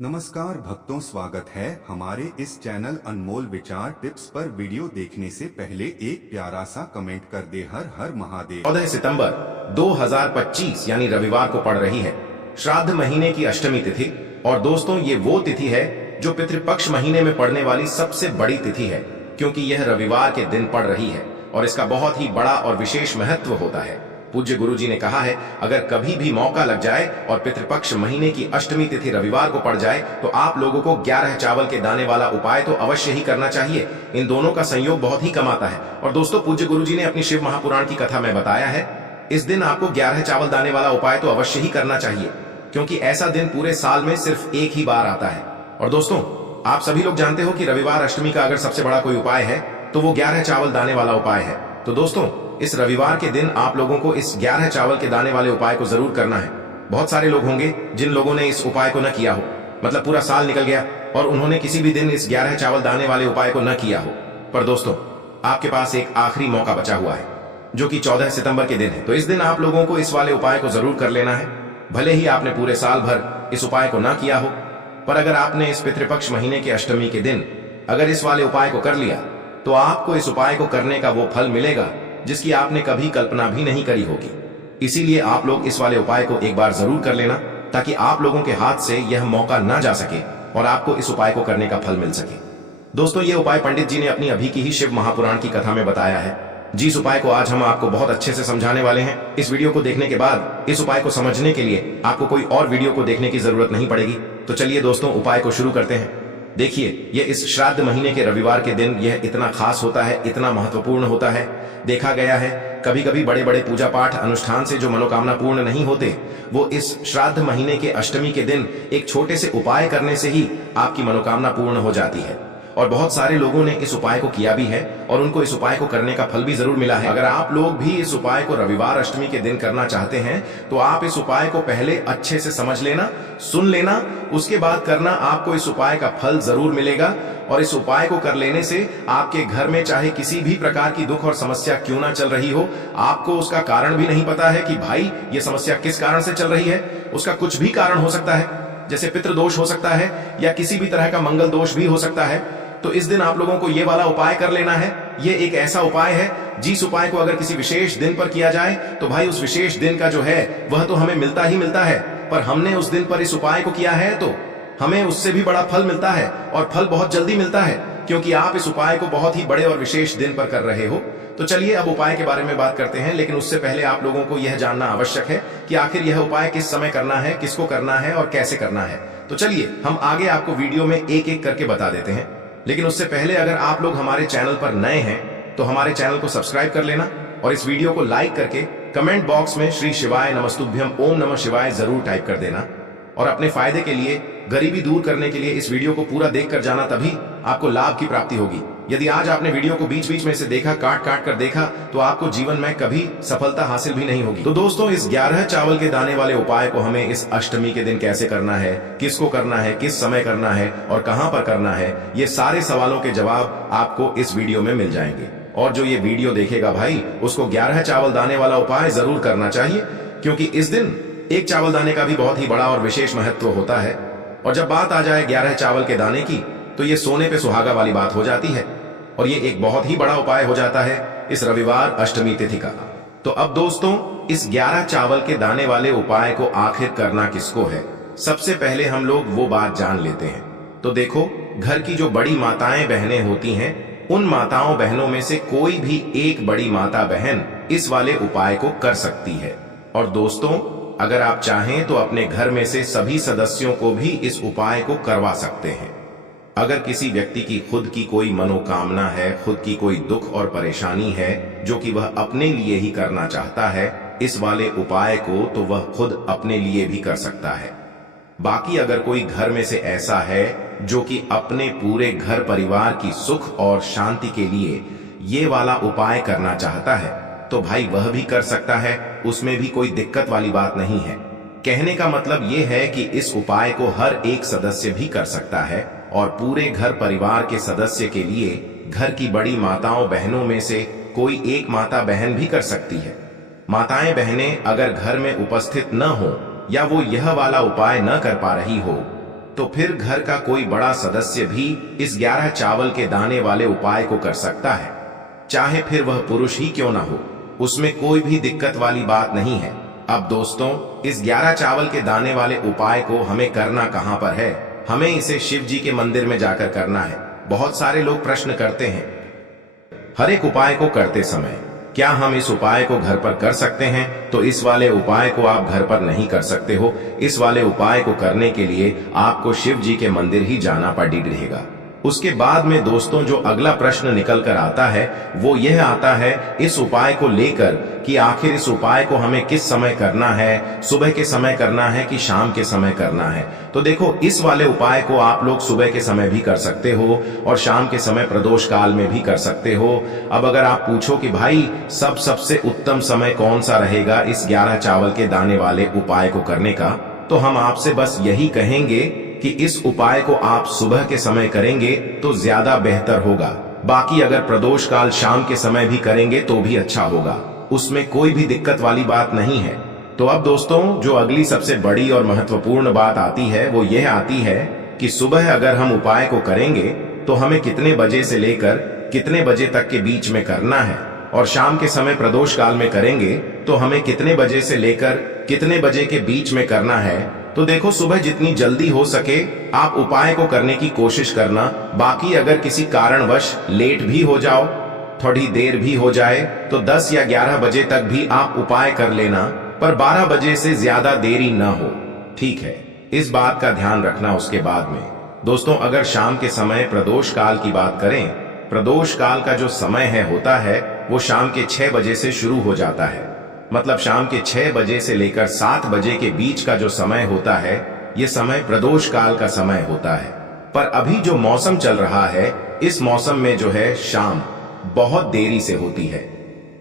नमस्कार भक्तों, स्वागत है हमारे इस चैनल अनमोल विचार टिप्स पर। वीडियो देखने से पहले एक प्यारा सा कमेंट कर दे। हर हर महादेव। 14 सितंबर 2025 यानी रविवार को पड़ रही है श्राद्ध महीने की अष्टमी तिथि। और दोस्तों, ये वो तिथि है जो पितृपक्ष महीने में पड़ने वाली सबसे बड़ी तिथि है, क्योंकि यह रविवार के दिन पड़ रही है और इसका बहुत ही बड़ा और विशेष महत्व होता है। पूज्य गुरु जी ने कहा है, अगर कभी भी मौका लग जाए और पितृपक्ष महीने की अष्टमी तिथि रविवार को पड़ जाए तो आप लोगों को 11 चावल के दाने वाला उपाय तो अवश्य ही करना चाहिए। इन दोनों का संयोग बहुत ही कम आता है। और दोस्तों, पूज्य गुरु जी ने अपनी शिव महापुराण की कथा में बताया है, इस दिन आपको 11 चावल दाने वाला उपाय तो अवश्य ही करना चाहिए, क्योंकि ऐसा दिन पूरे साल में सिर्फ एक ही बार आता है। और दोस्तों, आप सभी लोग जानते हो कि रविवार अष्टमी का अगर सबसे बड़ा कोई उपाय है तो वो 11 चावल दाने वाला उपाय है। तो दोस्तों, इस रविवार के दिन आप लोगों को इस 11 चावल के दाने वाले उपाय को जरूर करना है। बहुत सारे लोग होंगे जिन लोगों ने इस उपाय को न किया हो, मतलब पूरा साल निकल गया और उन्होंने किसी भी दिन इस 11 चावल दाने वाले उपाय को न किया हो। पर दोस्तों, आपके पास एक आखिरी मौका बचा हुआ है, जो कि 14 सितंबर के दिन है। तो इस दिन आप लोगों को इस वाले उपाय को जरूर कर लेना है। भले ही आपने पूरे साल भर इस उपाय को न किया हो, पर अगर आपने इस पितृपक्ष महीने के अष्टमी के दिन अगर इस वाले उपाय को कर लिया तो आपको इस उपाय को करने का वो फल मिलेगा जिसकी आपने कभी कल्पना भी नहीं करी होगी। इसीलिए आप लोग इस वाले उपाय को एक बार जरूर कर लेना, ताकि आप लोगों के हाथ से यह मौका ना जा सके और आपको इस उपाय को करने का फल मिल सके। दोस्तों, ये उपाय पंडित जी ने अपनी अभी की ही शिव महापुराण की कथा में बताया है, जिस उपाय को आज हम आपको बहुत अच्छे से समझाने वाले हैं। इस वीडियो को देखने के बाद इस उपाय को समझने के लिए आपको कोई और वीडियो को देखने की जरूरत नहीं पड़ेगी। तो चलिए दोस्तों, उपाय को शुरू करते हैं। देखिए, ये इस श्राद्ध महीने के रविवार के दिन यह इतना खास होता है, इतना महत्वपूर्ण होता है। देखा गया है, कभी कभी बड़े बड़े पूजा पाठ अनुष्ठान से जो मनोकामना पूर्ण नहीं होते, वो इस श्राद्ध महीने के अष्टमी के दिन एक छोटे से उपाय करने से ही आपकी मनोकामना पूर्ण हो जाती है। और बहुत सारे लोगों ने इस उपाय को किया भी है और उनको इस उपाय को करने का फल भी जरूर मिला है। अगर आप लोग भी इस उपाय को रविवार अष्टमी के दिन करना चाहते हैं तो आप इस उपाय को पहले अच्छे से समझ लेना, सुन लेना, उसके बाद करना। आपको इस उपाय का फल जरूर मिलेगा और इस उपाय को कर लेने से आपके घर में चाहे किसी भी प्रकार की दुख और समस्या क्यों ना चल रही हो, आपको उसका कारण भी नहीं पता है कि भाई ये समस्या किस कारण से चल रही है। उसका कुछ भी कारण हो सकता है, जैसे पितृदोष हो सकता है या किसी भी तरह का मंगल दोष भी हो सकता है। तो इस दिन आप लोगों को ये वाला उपाय कर लेना है। ये एक ऐसा उपाय है जिस उपाय को अगर किसी विशेष दिन पर किया जाए तो भाई उस विशेष दिन का जो है वह तो हमें मिलता ही मिलता है, पर हमने उस दिन पर इस उपाय को किया है तो हमें उससे भी बड़ा फल मिलता है और फल बहुत जल्दी मिलता है, क्योंकि आप इस उपाय को बहुत ही बड़े और विशेष दिन पर कर रहे हो। तो चलिए अब उपाय के बारे में बात करते हैं, लेकिन उससे पहले आप लोगों को यह जानना आवश्यक है कि आखिर यह उपाय किस समय करना है, किसको करना है और कैसे करना है। तो चलिए हम आगे आपको वीडियो में एक एक करके बता देते हैं। लेकिन उससे पहले अगर आप लोग हमारे चैनल पर नए हैं तो हमारे चैनल को सब्सक्राइब कर लेना और इस वीडियो को लाइक करके कमेंट बॉक्स में श्री शिवाय नमस्तुभ्यम ओम नमः शिवाय जरूर टाइप कर देना। और अपने फायदे के लिए, गरीबी दूर करने के लिए इस वीडियो को पूरा देख कर जाना, तभी आपको लाभ की प्राप्ति होगी। यदि आज आपने वीडियो को बीच बीच में से देखा, काट काट कर देखा, तो आपको जीवन में कभी सफलता हासिल भी नहीं होगी। तो दोस्तों, इस 11 चावल के दाने वाले उपाय को हमें इस अष्टमी के दिन कैसे करना है, किसको करना है, किस समय करना है और कहां पर करना है, ये सारे सवालों के जवाब आपको इस वीडियो में मिल जाएंगे। और जो ये वीडियो देखेगा भाई, उसको 11 चावल दाने वाला उपाय जरूर करना चाहिए, क्योंकि इस दिन एक चावल दाने का भी बहुत ही बड़ा और विशेष महत्व होता है। और जब बात आ जाए 11 चावल के दाने की, तो ये सोने पे सुहागा वाली बात हो जाती है और ये एक बहुत ही बड़ा उपाय हो जाता है इस रविवार अष्टमी तिथि का। तो अब दोस्तों, इस 11 चावल के दाने वाले उपाय को आखिर करना किसको है, सबसे पहले हम लोग वो बात जान लेते हैं। तो देखो, घर की जो बड़ी माताएं बहनें होती हैं, उन माताओं बहनों में से कोई भी एक बड़ी माता बहन इस वाले उपाय को कर सकती है। और दोस्तों, अगर आप चाहें तो अपने घर में से सभी सदस्यों को भी इस उपाय को करवा सकते हैं। अगर किसी व्यक्ति की खुद की कोई मनोकामना है, खुद की कोई दुख और परेशानी है जो कि वह अपने लिए ही करना चाहता है इस वाले उपाय को, तो वह खुद अपने लिए भी कर सकता है। बाकी अगर कोई घर में से ऐसा है जो कि अपने पूरे घर परिवार की सुख और शांति के लिए ये वाला उपाय करना चाहता है, तो भाई वह भी कर सकता है, उसमें भी कोई दिक्कत वाली बात नहीं है। कहने का मतलब ये है कि इस उपाय को हर एक सदस्य भी कर सकता है और पूरे घर परिवार के सदस्य के लिए घर की बड़ी माताओं बहनों में से कोई एक माता बहन भी कर सकती है। माताएं बहनें अगर घर में उपस्थित न हो या वो यह वाला उपाय न कर पा रही हो, तो फिर घर का कोई बड़ा सदस्य भी इस 11 चावल के दाने वाले उपाय को कर सकता है, चाहे फिर वह पुरुष ही क्यों ना हो। उसमें कोई भी दिक्कत वाली बात नहीं है। अब दोस्तों, इस 11 चावल के दाने वाले उपाय को हमें करना कहां पर है? हमें इसे शिव जी के मंदिर में जाकर करना है। बहुत सारे लोग प्रश्न करते हैं, हर एक उपाय को करते समय क्या हम इस उपाय को घर पर कर सकते हैं? तो इस वाले उपाय को आप घर पर नहीं कर सकते हो। इस वाले उपाय को करने के लिए आपको शिव जी के मंदिर ही जाना पड़ेगा। उसके बाद में दोस्तों जो अगला प्रश्न निकल कर आता है वो यह आता है इस उपाय को लेकर कि आखिर इस उपाय को हमें किस समय करना है, सुबह के समय करना है कि शाम के समय करना है। तो देखो, इस वाले उपाय को आप लोग सुबह के समय भी कर सकते हो और शाम के समय प्रदोष काल में भी कर सकते हो। अब अगर आप पूछो कि भाई सबसे उत्तम समय कौन सा रहेगा इस 11 चावल के दाने वाले उपाय को करने का, तो हम आपसे बस यही कहेंगे कि इस उपाय को आप सुबह के समय करेंगे तो ज्यादा बेहतर होगा। बाकी अगर प्रदोष काल शाम के समय भी करेंगे तो भी अच्छा होगा, उसमें कोई भी दिक्कत वाली बात नहीं है। तो अब दोस्तों जो अगली सबसे बड़ी और महत्वपूर्ण बात आती है वो यह आती है कि सुबह अगर हम उपाय को करेंगे तो हमें कितने बजे से लेकर कितने बजे तक के बीच में करना है, और शाम के समय प्रदोष काल में करेंगे तो हमें कितने बजे से लेकर कितने बजे के बीच में करना है। तो देखो, सुबह जितनी जल्दी हो सके आप उपाय को करने की कोशिश करना। बाकी अगर किसी कारणवश लेट भी हो जाओ, थोड़ी देर भी हो जाए, तो 10 या 11 बजे तक भी आप उपाय कर लेना, पर 12 बजे से ज्यादा देरी न हो, ठीक है? इस बात का ध्यान रखना। उसके बाद में दोस्तों अगर शाम के समय प्रदोष काल की बात करें, प्रदोष काल का जो समय होता है वो शाम के 6 बजे से शुरू हो जाता है। मतलब शाम के 6 बजे से लेकर 7 बजे के बीच का जो समय होता है ये समय प्रदोष काल का समय होता है। पर अभी जो मौसम चल रहा है इस मौसम में जो है शाम बहुत देरी से होती है,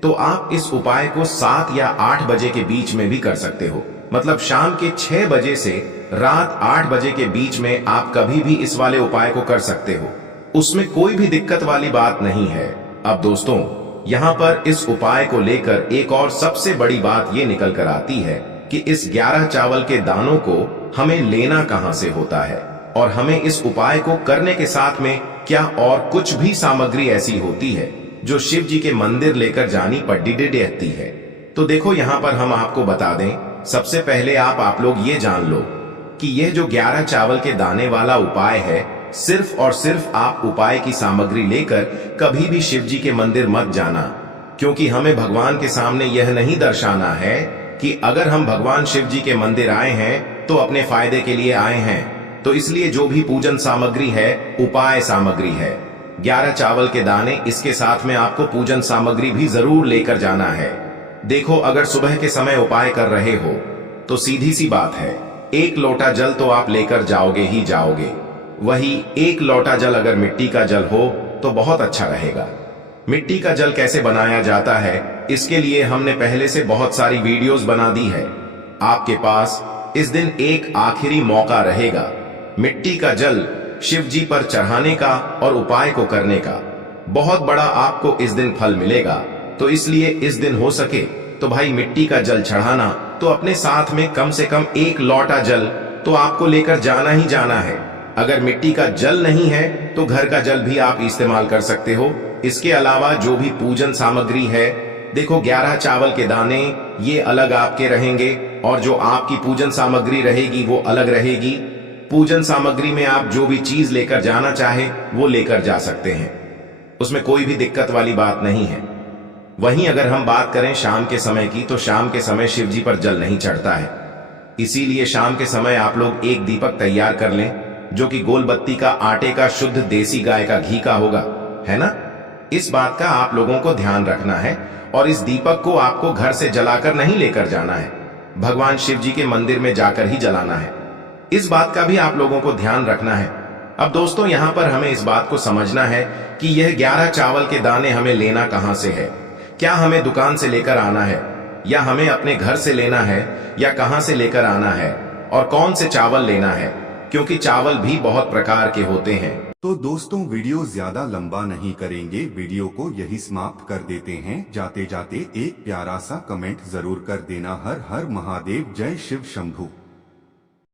तो आप इस उपाय को 7 या 8 बजे के बीच में भी कर सकते हो। मतलब शाम के 6 बजे से रात 8 बजे के बीच में आप कभी भी इस वाले उपाय को कर सकते हो, उसमें कोई भी दिक्कत वाली बात नहीं है। अब दोस्तों यहाँ पर इस उपाय को लेकर एक और सबसे बड़ी बात ये निकल कर आती है कि इस 11 चावल के दानों को हमें लेना कहां से होता है, और हमें इस उपाय को करने के साथ में क्या और कुछ भी सामग्री ऐसी होती है जो शिव जी के मंदिर लेकर जानी पड़ती है। तो देखो यहाँ पर हम आपको बता दें, सबसे पहले आप लोग ये जान लो कि यह जो 11 चावल के दाने वाला उपाय है, सिर्फ और सिर्फ आप उपाय की सामग्री लेकर कभी भी शिव जी के मंदिर मत जाना, क्योंकि हमें भगवान के सामने यह नहीं दर्शाना है कि अगर हम भगवान शिव जी के मंदिर आए हैं तो अपने फायदे के लिए आए हैं। तो इसलिए जो भी पूजन सामग्री है उपाय सामग्री है, 11 चावल के दाने, इसके साथ में आपको पूजन सामग्री भी जरूर लेकर जाना है। देखो, अगर सुबह के समय उपाय कर रहे हो तो सीधी सी बात है, 1 लोटा जल तो आप लेकर जाओगे ही जाओगे। वही 1 लोटा जल अगर मिट्टी का जल हो तो बहुत अच्छा रहेगा। मिट्टी का जल कैसे बनाया जाता है इसके लिए हमने पहले से बहुत सारी वीडियोस बना दी है। आपके पास इस दिन एक आखिरी मौका रहेगा मिट्टी का जल शिव जी पर चढ़ाने का और उपाय को करने का। बहुत बड़ा आपको इस दिन फल मिलेगा। तो इसलिए इस दिन हो सके तो भाई मिट्टी का जल चढ़ाना, तो अपने साथ में कम से कम 1 लोटा जल तो आपको लेकर जाना ही जाना है। अगर मिट्टी का जल नहीं है तो घर का जल भी आप इस्तेमाल कर सकते हो। इसके अलावा जो भी पूजन सामग्री है, देखो 11 चावल के दाने ये अलग आपके रहेंगे और जो आपकी पूजन सामग्री रहेगी वो अलग रहेगी। पूजन सामग्री में आप जो भी चीज लेकर जाना चाहे वो लेकर जा सकते हैं, उसमें कोई भी दिक्कत वाली बात नहीं है। वहीं अगर हम बात करें शाम के समय की, तो शाम के समय शिव जी पर जल नहीं चढ़ता है, इसीलिए शाम के समय आप लोग एक दीपक तैयार कर लें जो कि गोल बत्ती का आटे का शुद्ध देसी गाय का घी का होगा, है ना? इस बात का आप लोगों को ध्यान रखना है। और इस दीपक को आपको घर से जलाकर नहीं लेकर जाना है, भगवान शिव जी के मंदिर में जाकर ही जलाना है। इस बात का भी आप लोगों को ध्यान रखना है। अब दोस्तों यहाँ पर हमें इस बात को समझना है कि यह 11 चावल के दाने हमें लेना कहां से है। क्या हमें दुकान से लेकर आना है, या हमें अपने घर से लेना है, या कहां से लेकर आना है, और कौन से चावल लेना है, क्योंकि चावल भी बहुत प्रकार के होते हैं। तो दोस्तों वीडियो ज्यादा लंबा नहीं करेंगे, वीडियो को यही समाप्त कर देते हैं। जाते जाते एक प्यारा सा कमेंट जरूर कर देना। हर हर महादेव, जय शिव शंभू।